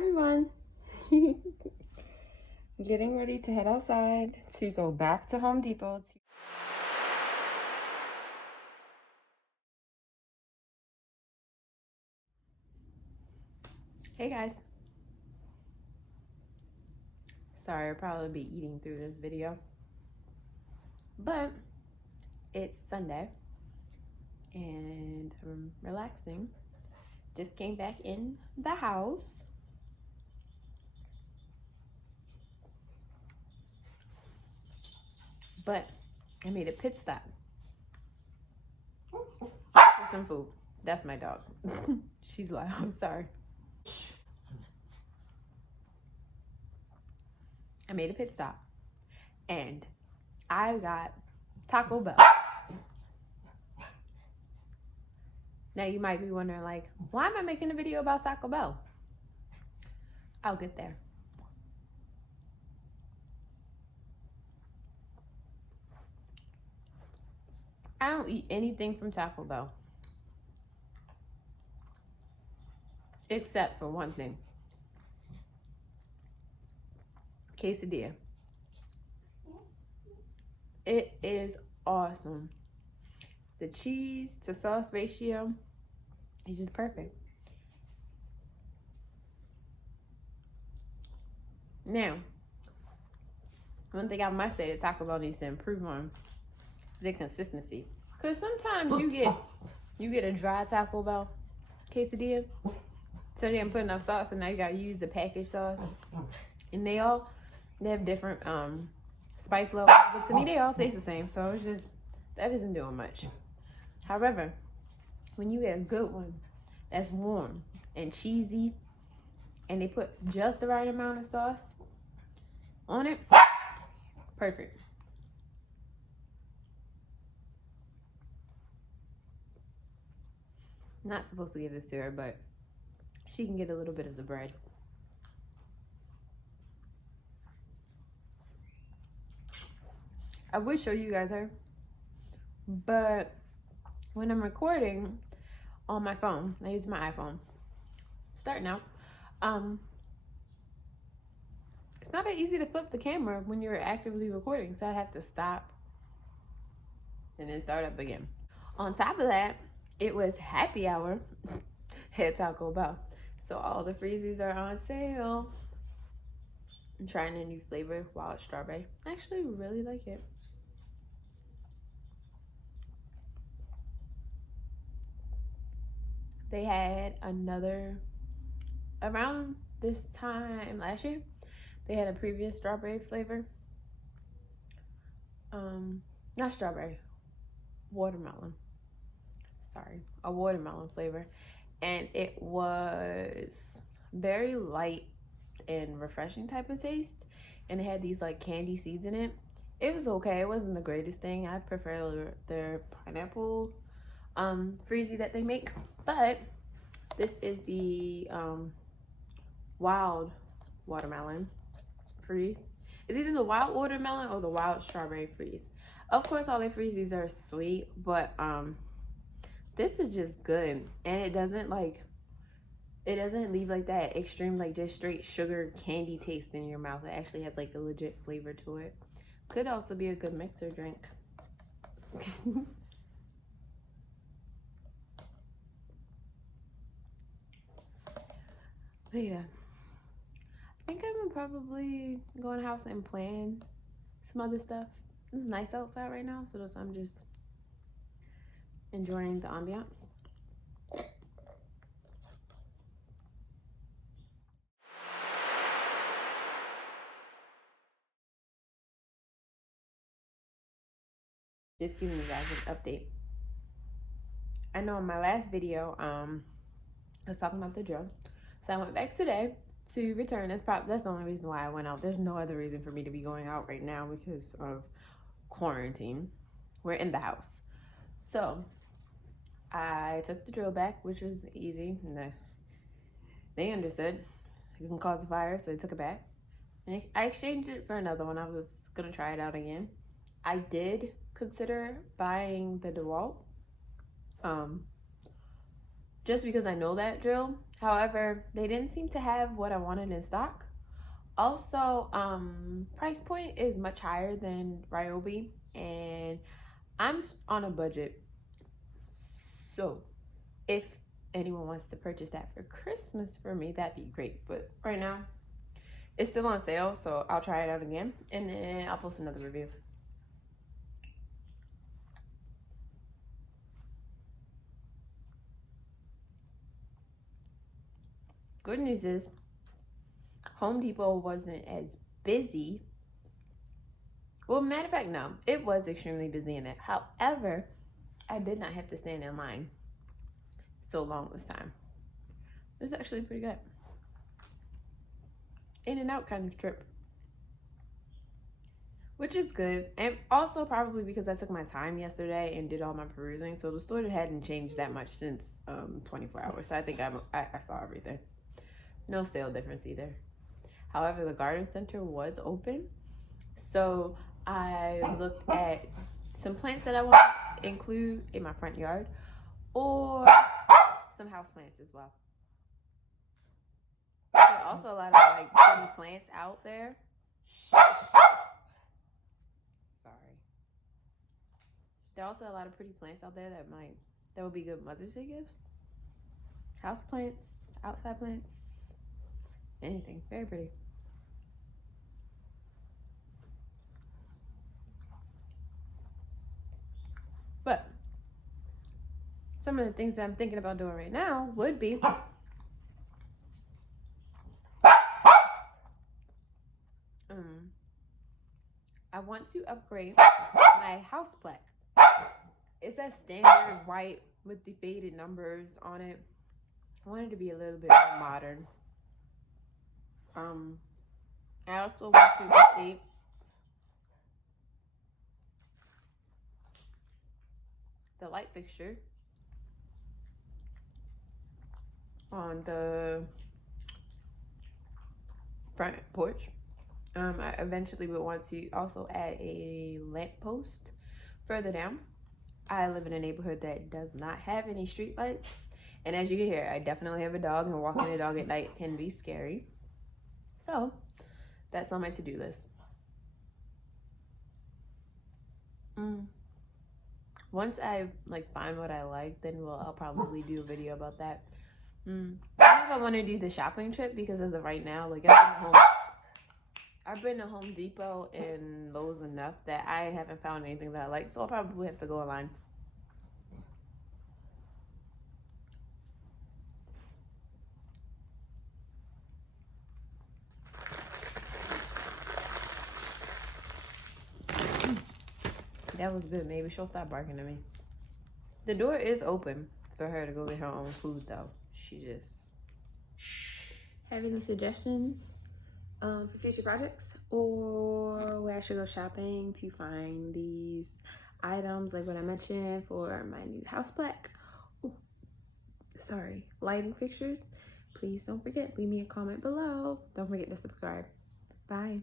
everyone. Getting ready to head outside to go back to Home Depot. Hey guys. Sorry, I'll probably be eating through this video. But it's Sunday and I'm relaxing. Just came back in the house. But I made a pit stop for some food. That's my dog. She's loud, sorry. I made a pit stop and I got Taco Bell. Now you might be wondering, like, why am I making a video about Taco Bell? I'll get there. I don't eat anything from Taco Bell. Except for one thing. Quesadilla. It is awesome. The cheese to sauce ratio is just perfect. Now, one thing I must say that Taco Bell needs to improve on is their consistency. Because sometimes you get a dry Taco Bell quesadilla, so they didn't put enough sauce, and now you gotta use the packaged sauce. And they have different spice levels, but to me they all taste the same. So it's just, that isn't doing much. However, when you get a good one that's warm and cheesy, and they put just the right amount of sauce on it, perfect. Not supposed to give this to her, but she can get a little bit of the bread. I would show you guys her, but when I'm recording on my phone, I use my iPhone, starting out, it's not that easy to flip the camera when you're actively recording, so I have to stop and then start up again. On top of that, it was happy hour at Taco Bell, so all the freezies are on sale. I'm trying a new flavor, wild strawberry. I actually really like it. They had another, around this time last year, they had a previous strawberry flavor. Not strawberry, watermelon. Sorry, a watermelon flavor. And it was very light and refreshing type of taste. And it had these like candy seeds in it. It was okay. It wasn't the greatest thing. I prefer their pineapple freezy that they make. But this is the wild watermelon freeze. It's either the wild watermelon or the wild strawberry freeze. Of course, all their freezies are sweet, but this is just good. And it doesn't leave like that extreme, like just straight sugar candy taste in your mouth. It actually has like a legit flavor to it. Could also be a good mixer drink. But yeah, I think I'm gonna probably go in the house and plan some other stuff. It's nice outside right now, so I'm just enjoying the ambiance. Just giving you guys an update. I know in my last video, I was talking about the drill. So I went back today to return. That's the only reason why I went out. There's no other reason for me to be going out right now because of quarantine. We're in the house. So I took the drill back, which was easy. And they understood it can cause a fire, so they took it back. And I exchanged it for another one. I was gonna try it out again. I did consider buying the DeWalt. just because I know that drill. However, they didn't seem to have what I wanted in stock. Also, price point is much higher than Ryobi, and I'm on a budget. So if anyone wants to purchase that for Christmas for me, that'd be great. But right now, it's still on sale, so I'll try it out again, and then I'll post another review. Good news is, Home Depot wasn't as busy. Well, matter of fact, no, it was extremely busy in there. However, I did not have to stand in line so long this time. It was actually pretty good. In and out kind of trip, which is good. And also probably because I took my time yesterday and did all my perusing, so the store hadn't changed that much since 24 hours. So I think I saw everything. No sale difference either. However, the garden center was open, so I looked at some plants that I want to include in my front yard, or some house plants as well. There are also a lot of like pretty plants out there. Sorry. There are also a lot of pretty plants out there that would be good Mother's Day gifts. House plants, outside plants, anything. Very pretty. But some of the things that I'm thinking about doing right now would be I want to upgrade my house plaque. It's that standard white with the faded numbers on it. I want it to be a little bit more modern. I also want to update the light fixture on the front porch. I eventually would want to also add a lamp post further down. I live in a neighborhood that does not have any street lights, and as you can hear, I definitely have a dog, and walking a dog at night can be scary. So that's on my to-do list. Once I find what I like, then I'll probably do a video about that. I don't know if I want to do the shopping trip, because as of right now, I've been to Home Depot and Lowe's enough that I haven't found anything that I like, so I'll probably have to go online. That was good. Maybe she'll stop barking at me. The door is open for her to go get her own food, though. She just... Have any suggestions for future projects, or where I should go shopping to find these items, like what I mentioned for my new house plaque? Lighting fixtures? Please don't forget, leave me a comment below. Don't forget to subscribe. Bye.